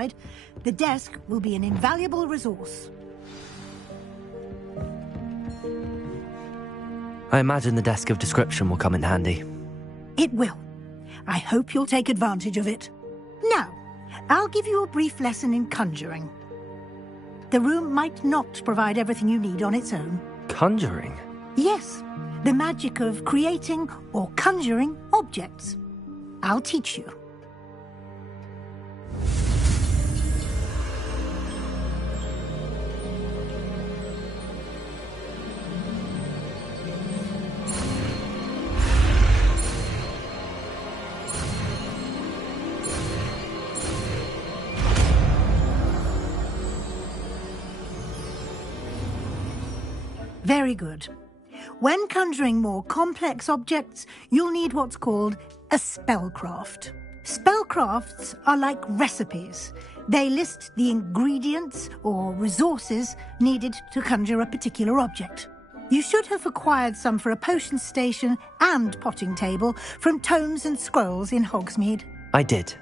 side, the desk will be an invaluable resource. I imagine the desk of description will come in handy. It will. I hope you'll take advantage of it. Now, I'll give you a brief lesson in conjuring. The room might not provide everything you need on its own. Conjuring? Yes, the magic of creating or conjuring objects. I'll teach you. Very good. When conjuring more complex objects, you'll need what's called a spellcraft. Spellcrafts are like recipes. They list the ingredients or resources needed to conjure a particular object. You should have acquired some for a potion station and potting table from tomes and scrolls in Hogsmeade. I did.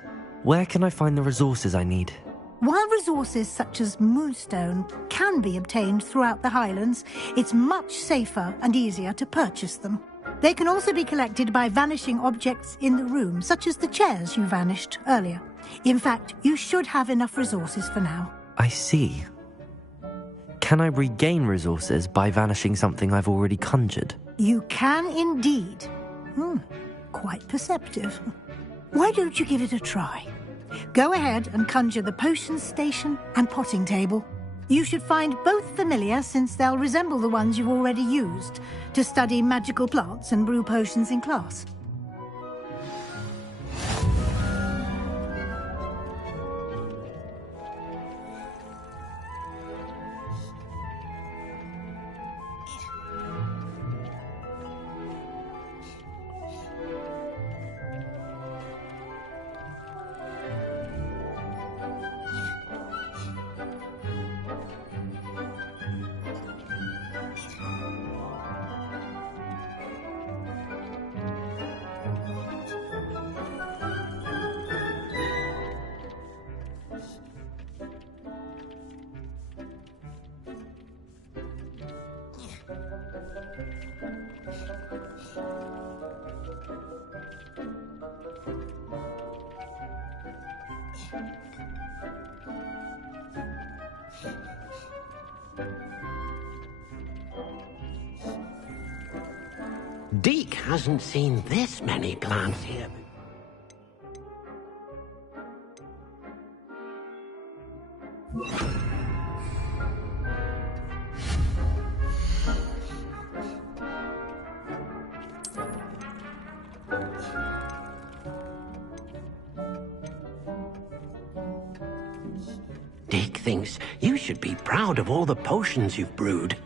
Where can I find the resources I need? While resources such as moonstone can be obtained throughout the Highlands, it's much safer and easier to purchase them. They can also be collected by vanishing objects in the room, such as the chairs you vanished earlier. In fact, you should have enough resources for now. I see. Can I regain resources by vanishing something I've already conjured? You can indeed. Quite perceptive. Why don't you give it a try? Go ahead and conjure the potion station and potting table. You should find both familiar, since they'll resemble the ones you've already used to study magical plants and brew potions in class. Deke hasn't seen this many plants here. Deke thinks you should be proud of all the potions you've brewed.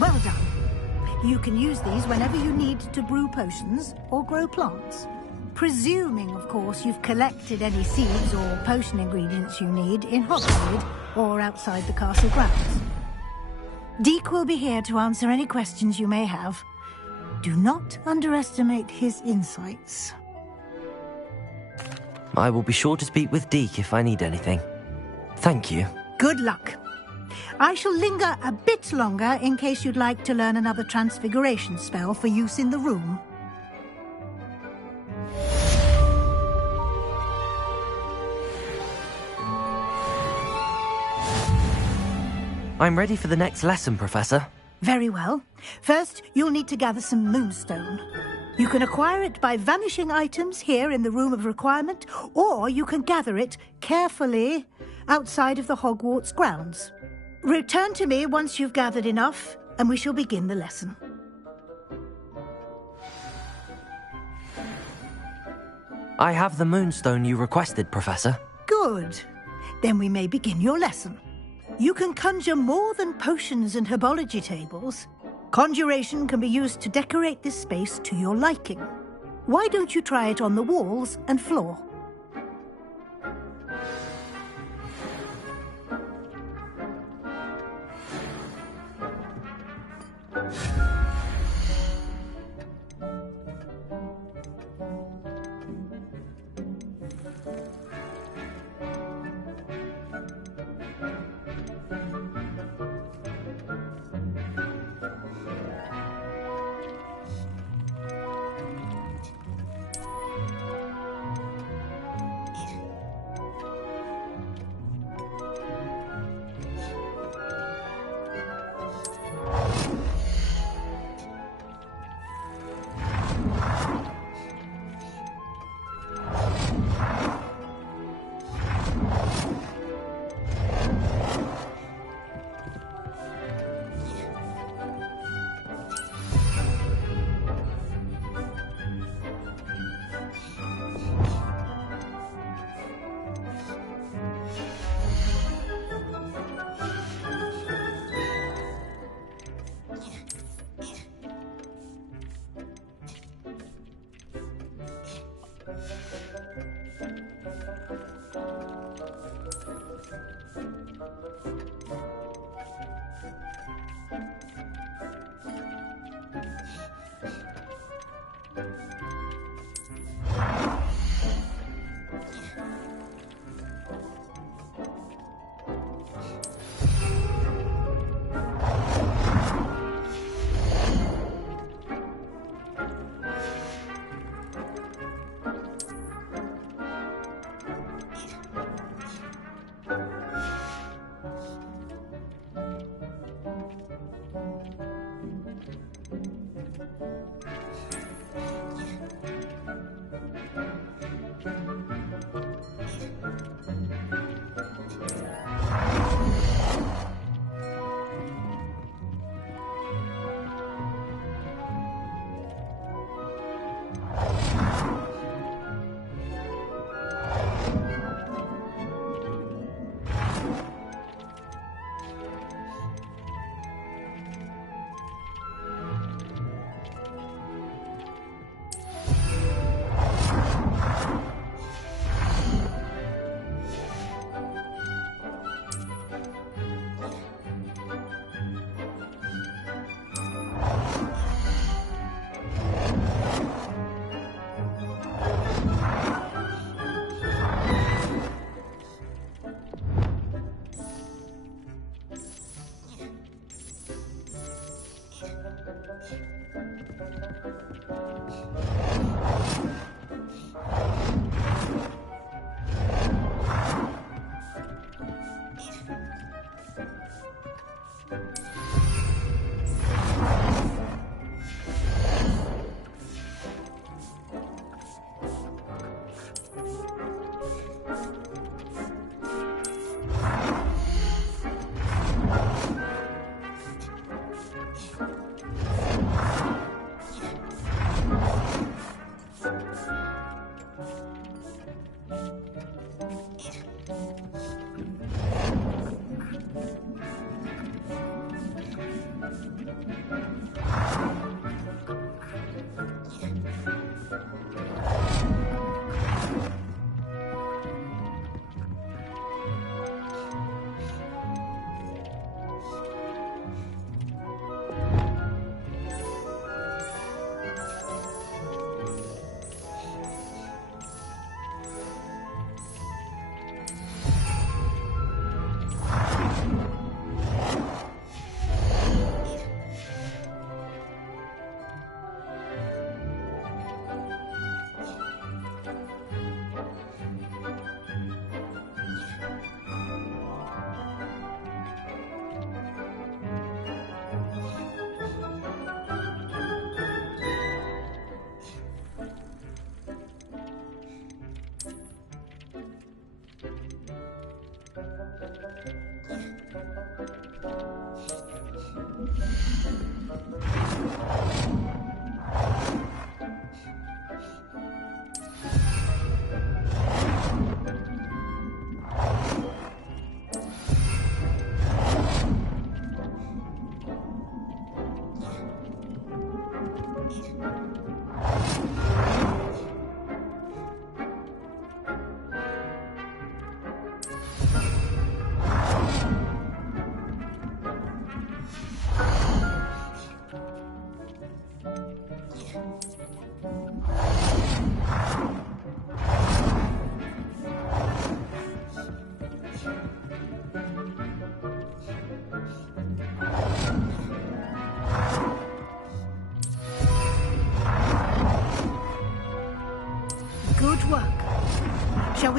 Well done. You can use these whenever you need to brew potions or grow plants. Presuming, of course, you've collected any seeds or potion ingredients you need in Hogwarts or outside the castle grounds. Deke will be here to answer any questions you may have. Do not underestimate his insights. I will be sure to speak with Deke if I need anything. Thank you. Good luck. I shall linger a bit longer in case you'd like to learn another transfiguration spell for use in the room. I'm ready for the next lesson, Professor. Very well. First, you'll need to gather some moonstone. You can acquire it by vanishing items here in the Room of Requirement, or you can gather it carefully outside of the Hogwarts grounds. Return to me once you've gathered enough, and we shall begin the lesson. I have the moonstone you requested, Professor. Good. Then we may begin your lesson. You can conjure more than potions and herbology tables. Conjuration can be used to decorate this space to your liking. Why don't you try it on the walls and floor?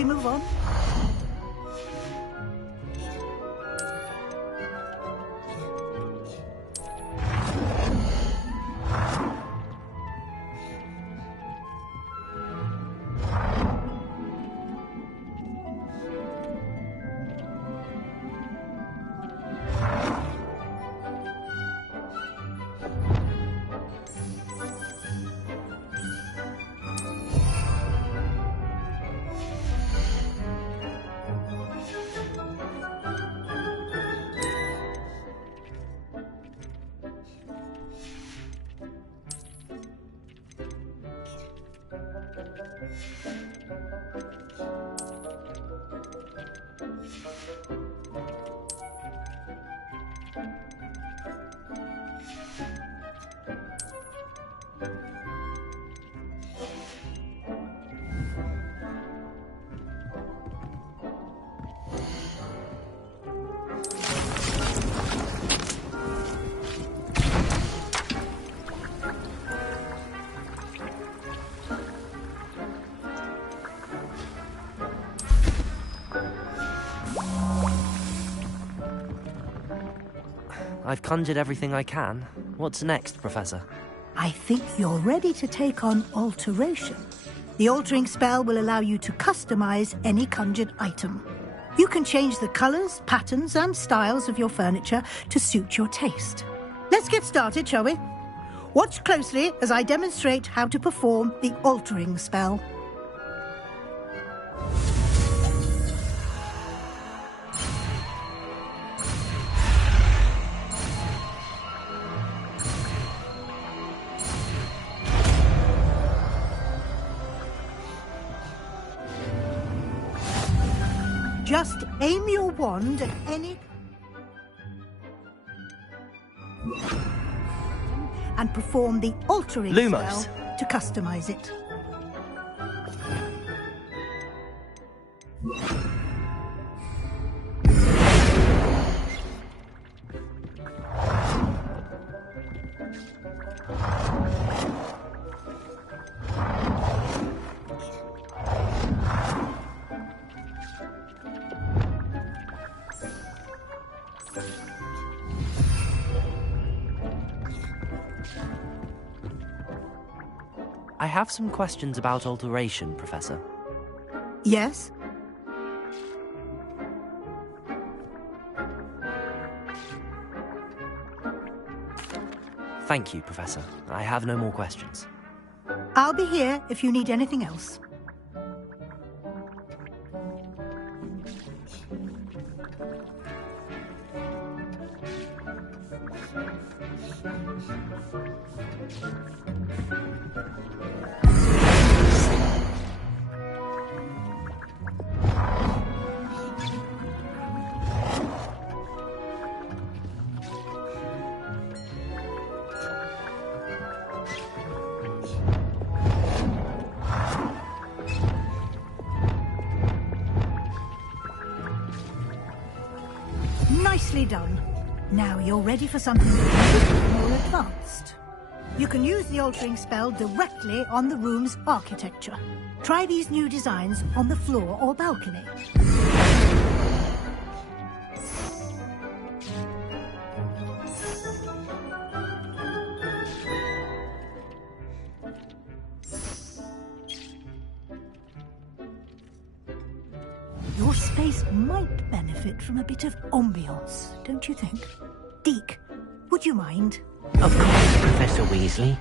we move on? I've conjured everything I can. What's next, Professor? I think you're ready to take on alteration. The altering spell will allow you to customize any conjured item. You can change the colors, patterns, and styles of your furniture to suit your taste. Let's get started, shall we? Watch closely as I demonstrate how to perform the altering spell. Just aim your wand at any... and perform the altering Lumos. spell to customize it. I have some questions about alteration, Professor. Yes? Thank you, Professor. I have no more questions. I'll be here if you need anything else. Nicely done. Now you're ready for something a bit more advanced. You can use the altering spell directly on the room's architecture. Try these new designs on the floor or balcony. Your space might benefit from a bit of ambiance, don't you think? Deke, would you mind? Of course, Professor Weasley.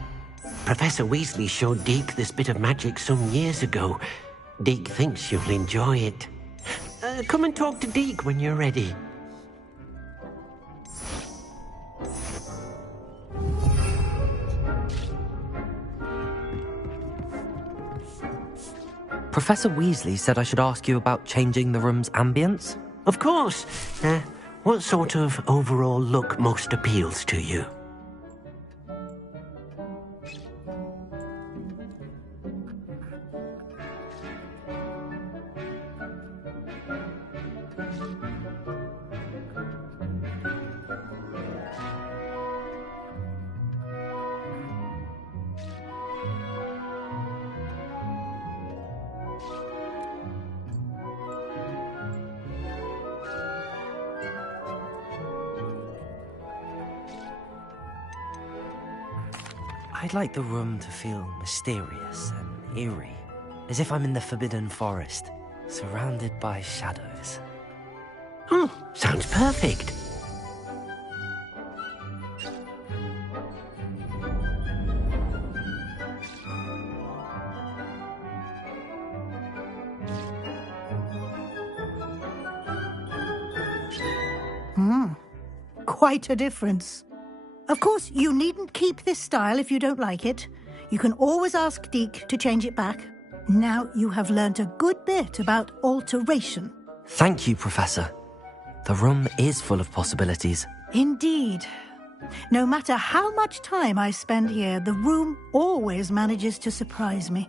Professor Weasley showed Deke this bit of magic some years ago. Deke thinks you'll enjoy it. Come and talk to Deke when you're ready. Professor Weasley said I should ask you about changing the room's ambience? Of course. What sort of overall look most appeals to you? I'd like the room to feel mysterious and eerie, as if I'm in the Forbidden Forest, surrounded by shadows. Oh, sounds perfect. Quite a difference. Of course, you needn't keep this style if you don't like it. You can always ask Deke to change it back. Now you have learnt a good bit about alteration. Thank you, Professor. The room is full of possibilities. Indeed. No matter how much time I spend here, the room always manages to surprise me.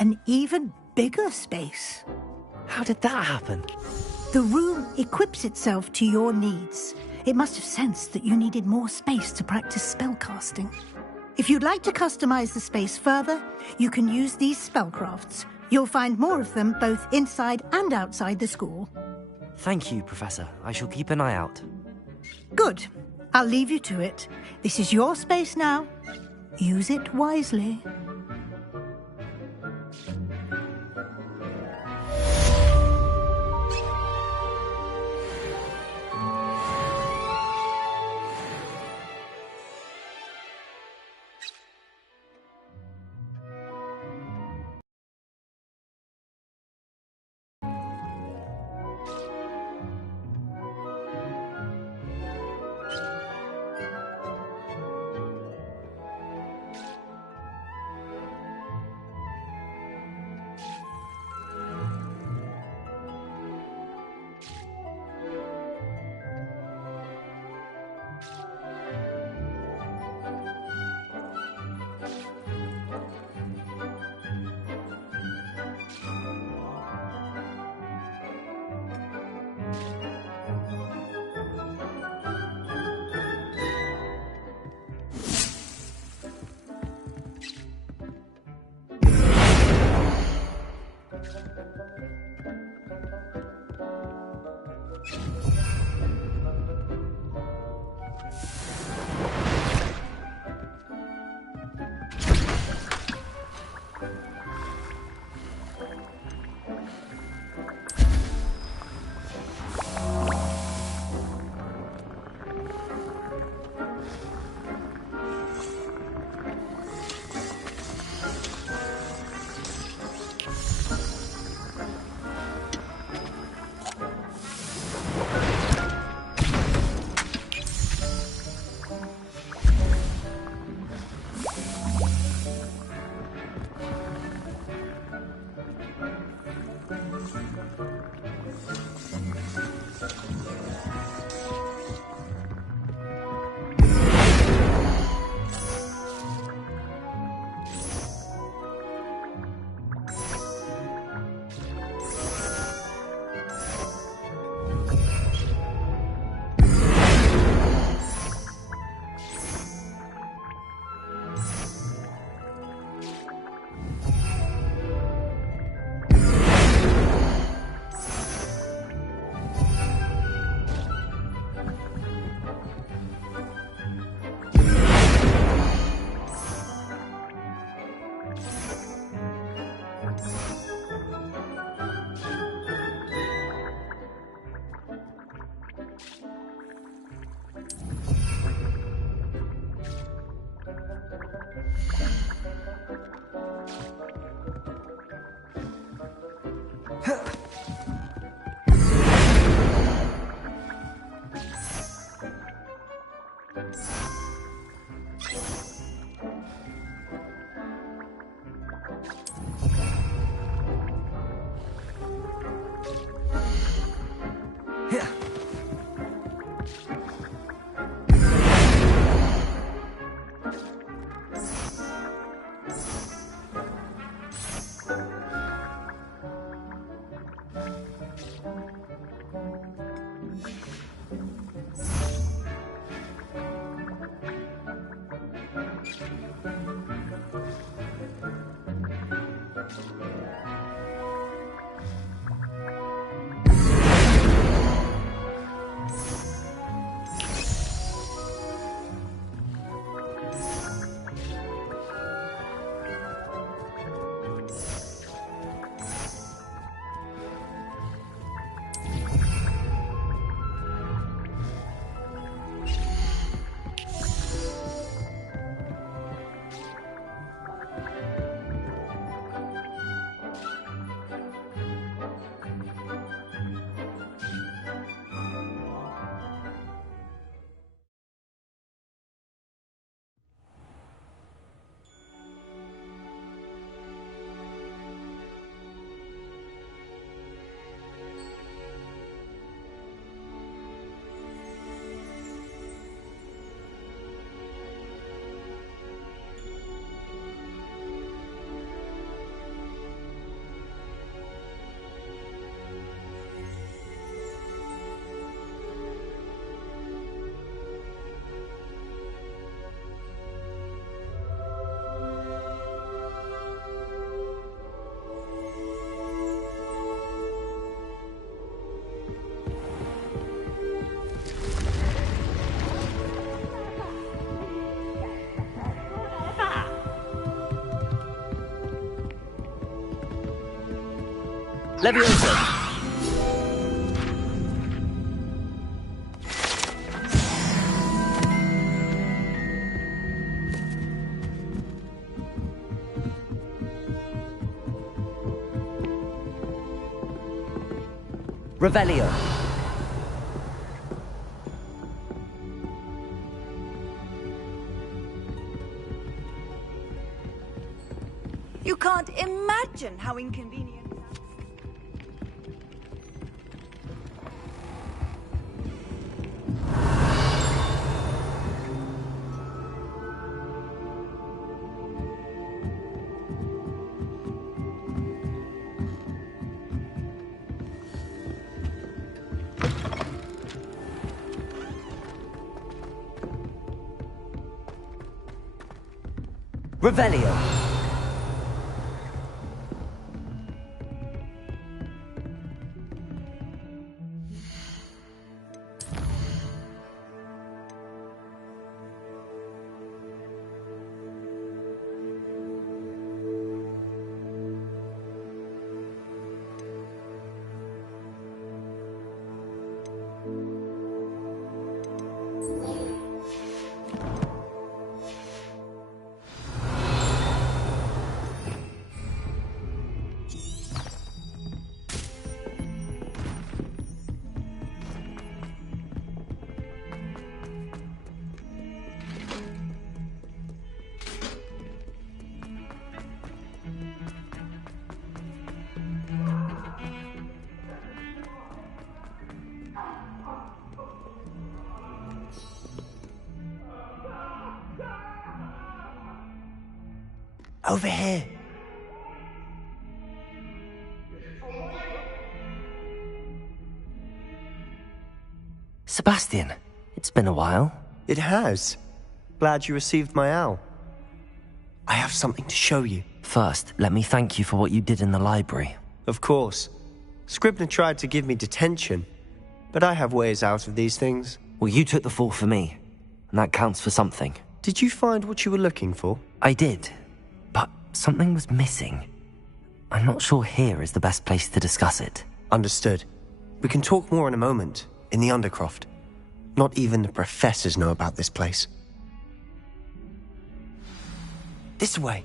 An even bigger space. How did that happen? The room equips itself to your needs. It must have sensed that you needed more space to practice spellcasting. If you'd like to customize the space further, you can use these spellcrafts. You'll find more of them both inside and outside the school. Thank you, Professor. I shall keep an eye out. Good. I'll leave you to it. This is your space now. Use it wisely. Levioso! Revelio. You can't imagine how inconvenient. Revelio. Over here. Sebastian, it's been a while. It has. Glad you received my owl. I have something to show you. First, let me thank you for what you did in the library. Of course. Scribner tried to give me detention, but I have ways out of these things. Well, you took the fall for me, and that counts for something. Did you find what you were looking for? I did, but something was missing. I'm not sure here is the best place to discuss it. Understood. We can talk more in a moment, in the Undercroft. Not even the professors know about this place. This way.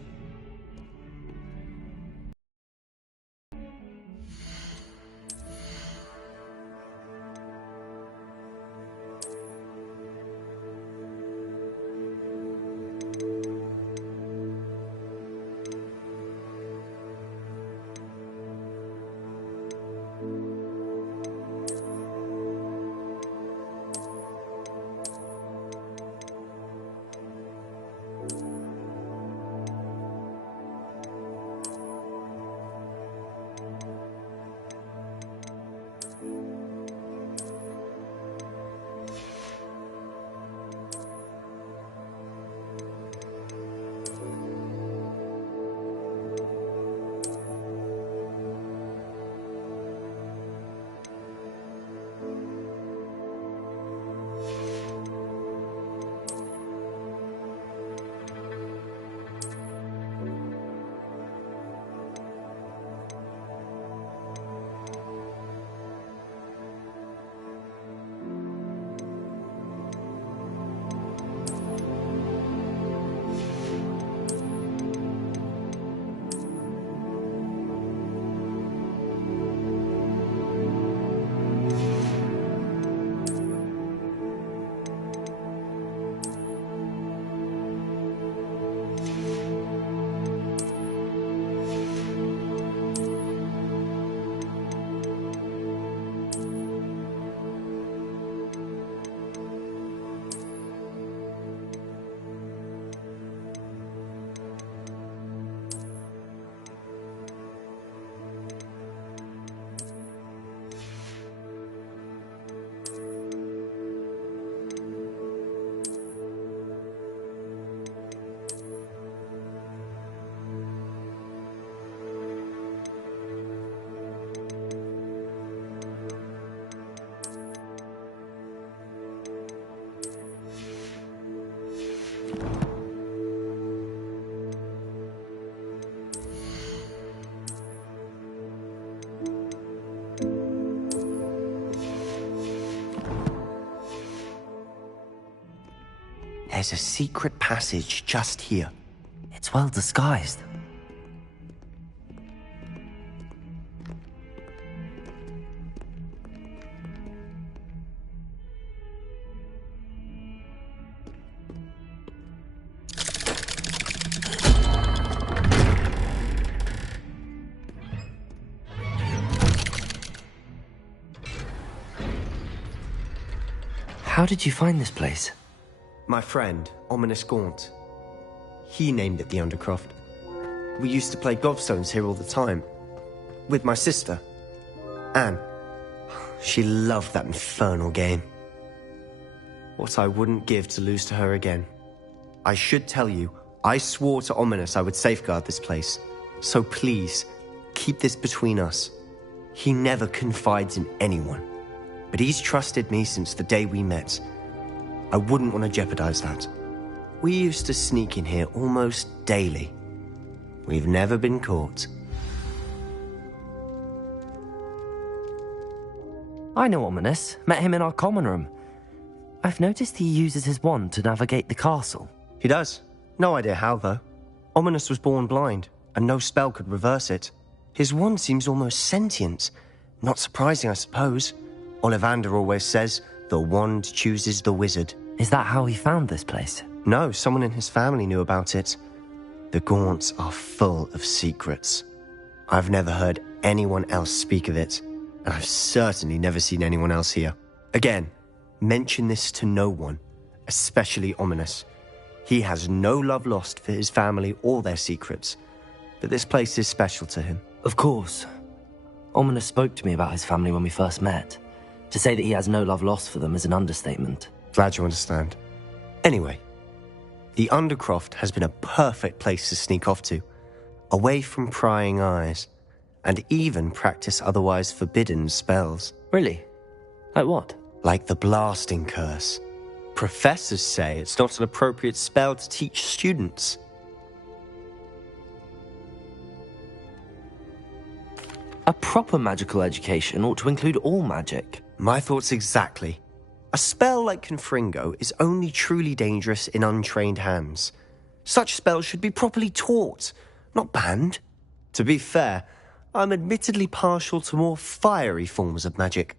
There's a secret passage just here. It's well disguised. How did you find this place? My friend, Ominous Gaunt. He named it the Undercroft. We used to play gobstones here all the time. With my sister, Anne. She loved that infernal game. What I wouldn't give to lose to her again. I should tell you, I swore to Ominous I would safeguard this place. So please, keep this between us. He never confides in anyone. But he's trusted me since the day we met. I wouldn't want to jeopardize that. We used to sneak in here almost daily. We've never been caught. I know Ominous. Met him in our common room. I've noticed he uses his wand to navigate the castle. He does. No idea how, though. Ominous was born blind, and no spell could reverse it. His wand seems almost sentient. Not surprising, I suppose. Ollivander always says, the wand chooses the wizard. Is that how he found this place? No, someone in his family knew about it. The Gaunts are full of secrets. I've never heard anyone else speak of it, and I've certainly never seen anyone else here. Again, mention this to no one, especially Ominous. He has no love lost for his family or their secrets, but this place is special to him. Of course. Ominous spoke to me about his family when we first met. To say that he has no love lost for them is an understatement. Glad you understand. Anyway, the Undercroft has been a perfect place to sneak off to, away from prying eyes, and even practice otherwise forbidden spells. Really? Like what? Like the blasting curse. Professors say it's not an appropriate spell to teach students. A proper magical education ought to include all magic. My thoughts exactly. A spell like Confringo is only truly dangerous in untrained hands. Such spells should be properly taught, not banned. To be fair, I'm admittedly partial to more fiery forms of magic.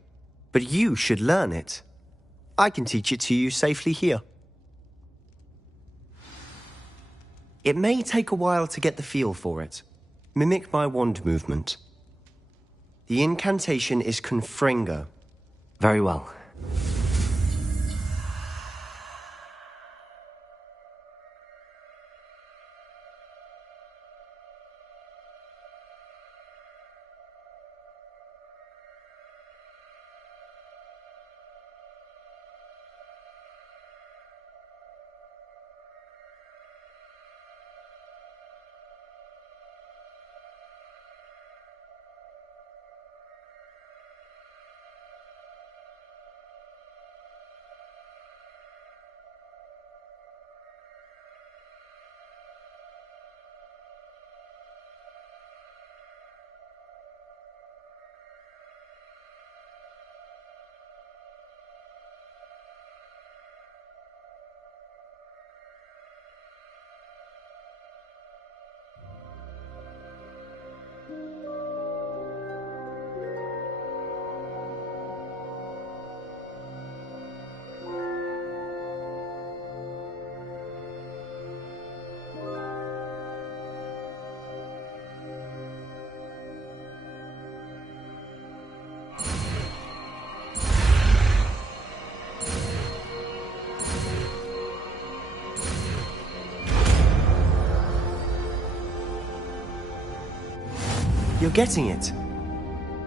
But you should learn it. I can teach it to you safely here. It may take a while to get the feel for it. Mimic my wand movement. The incantation is Confringo. Very well. You're getting it.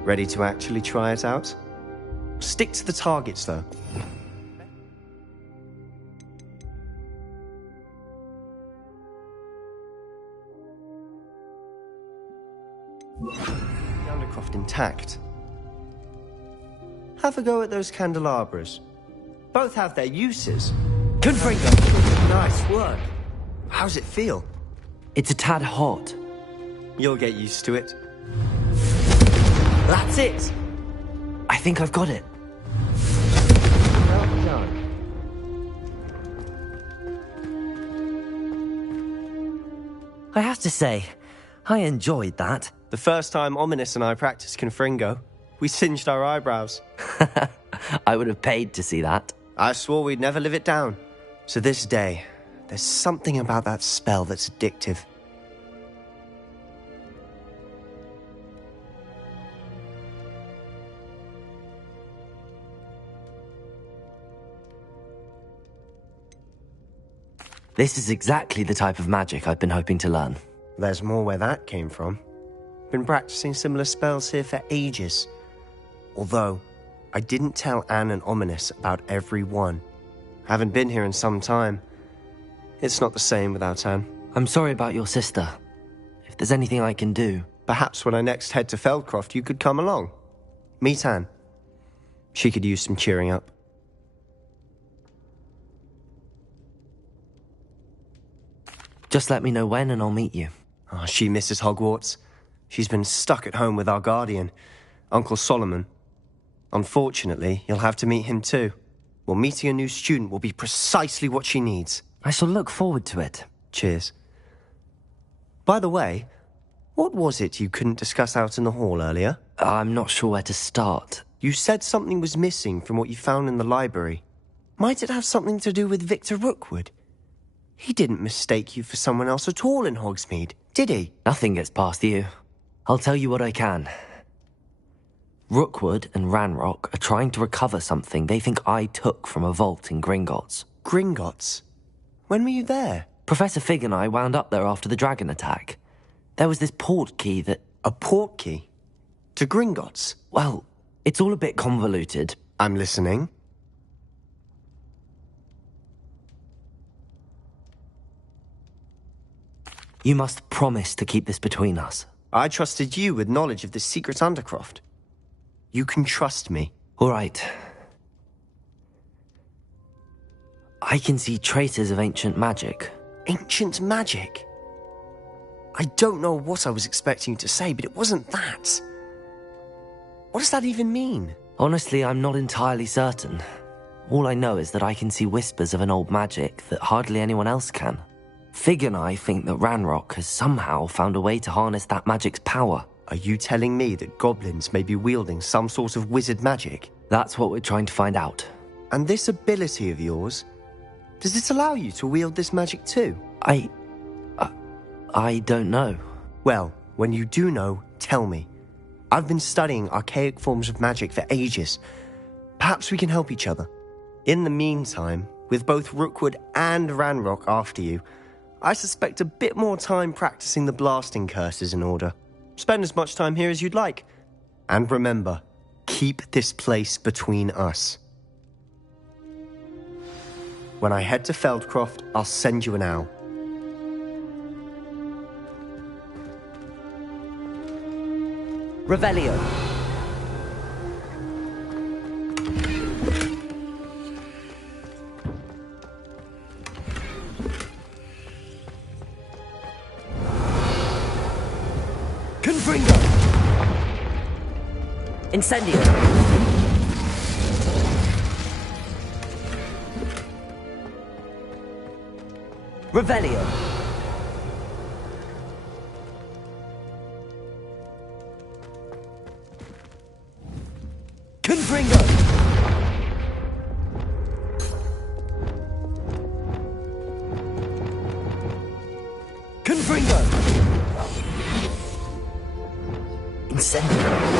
Ready to actually try it out? Stick to the targets, though. The Undercroft intact. Have a go at those candelabras. Both have their uses. Confringo! Nice work. How's it feel? It's a tad hot. You'll get used to it. That's it! I think I've got it. Well done. I have to say, I enjoyed that. The first time Ominous and I practiced Confringo, we singed our eyebrows. I would have paid to see that. I swore we'd never live it down. To this day, there's something about that spell that's addictive. This is exactly the type of magic I've been hoping to learn. There's more where that came from. Been practicing similar spells here for ages. Although, I didn't tell Anne and Ominous about every one. Haven't been here in some time. It's not the same without Anne. I'm sorry about your sister. If there's anything I can do... Perhaps when I next head to Feldcroft, you could come along. Meet Anne. She could use some cheering up. Just let me know when and I'll meet you. Oh, she misses Hogwarts. She's been stuck at home with our guardian, Uncle Solomon. Unfortunately, you'll have to meet him too. Well, meeting a new student will be precisely what she needs. I shall look forward to it. Cheers. By the way, what was it you couldn't discuss out in the hall earlier? I'm not sure where to start. You said something was missing from what you found in the library. Might it have something to do with Victor Rookwood? He didn't mistake you for someone else at all in Hogsmeade, did he? Nothing gets past you. I'll tell you what I can. Rookwood and Ranrock are trying to recover something they think I took from a vault in Gringotts. Gringotts? When were you there? Professor Fig and I wound up there after the dragon attack. There was this port key that... A port key? To Gringotts? Well, it's all a bit convoluted. I'm listening. You must promise to keep this between us. I trusted you with knowledge of this secret Undercroft. You can trust me. All right. I can see traces of ancient magic. Ancient magic? I don't know what I was expecting you to say, but it wasn't that. What does that even mean? Honestly, I'm not entirely certain. All I know is that I can see whispers of an old magic that hardly anyone else can. Fig and I think that Ranrock has somehow found a way to harness that magic's power. Are you telling me that goblins may be wielding some sort of wizard magic? That's what we're trying to find out. And this ability of yours, does it allow you to wield this magic too? I don't know. Well, when you do know, tell me. I've been studying archaic forms of magic for ages. Perhaps we can help each other. In the meantime, with both Rookwood and Ranrock after you, I suspect a bit more time practicing the blasting curse is in order. Spend as much time here as you'd like. And remember, keep this place between us. When I head to Feldcroft, I'll send you an owl. Revelio. Confringo. Incendio. Revelio. Confringo. Confringo. Incendio.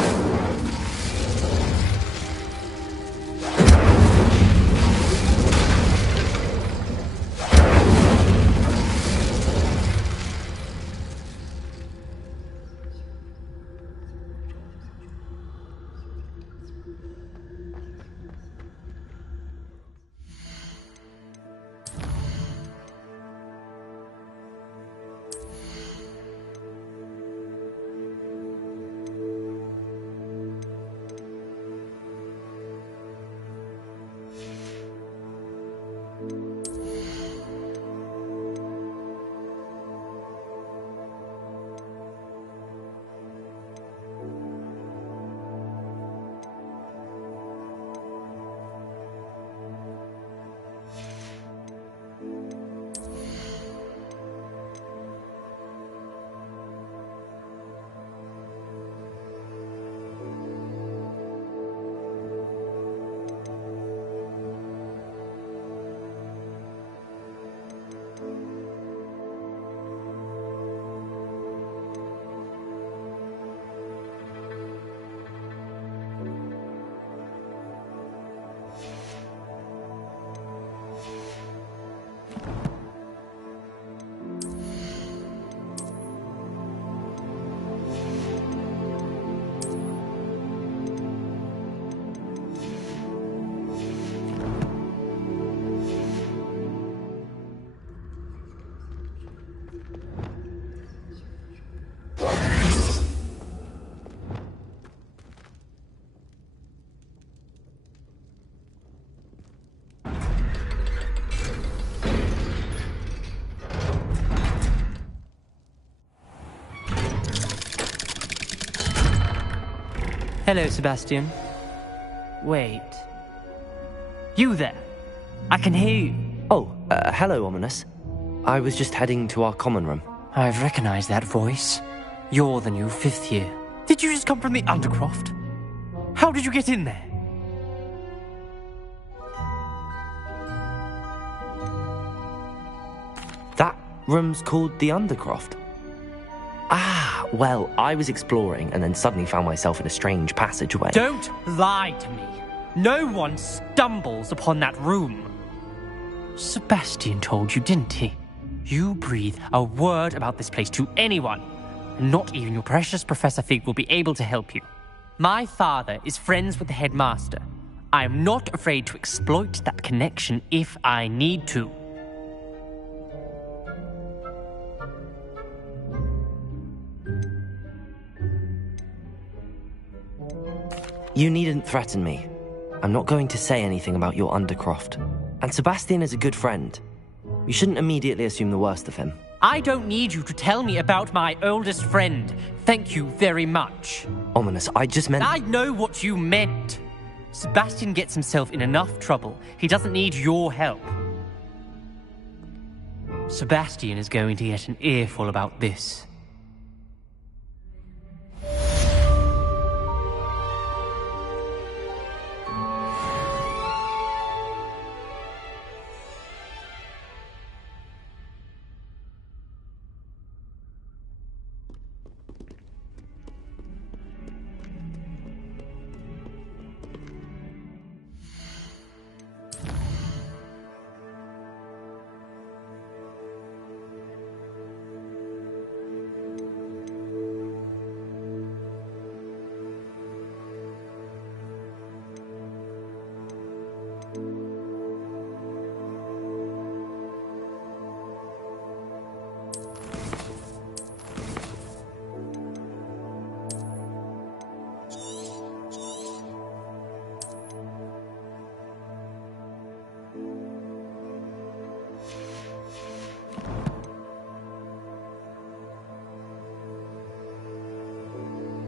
Hello, Sebastian. Wait. You there? I can hear you. Oh, hello, Ominous. I was just heading to our common room. I've recognized that voice. You're the new 5th year. Did you just come from the Undercroft? How did you get in there? That room's called the Undercroft. Ah, well, I was exploring and then suddenly found myself in a strange passageway. Don't lie to me. No one stumbles upon that room. Sebastian told you, didn't he? You breathe a word about this place to anyone, and not even your precious Professor Fig will be able to help you. My father is friends with the headmaster. I am not afraid to exploit that connection if I need to. You needn't threaten me. I'm not going to say anything about your Undercroft. And Sebastian is a good friend. You shouldn't immediately assume the worst of him. I don't need you to tell me about my oldest friend. Thank you very much. Ominous, I just meant... I know what you meant. Sebastian gets himself in enough trouble. He doesn't need your help. Sebastian is going to get an earful about this.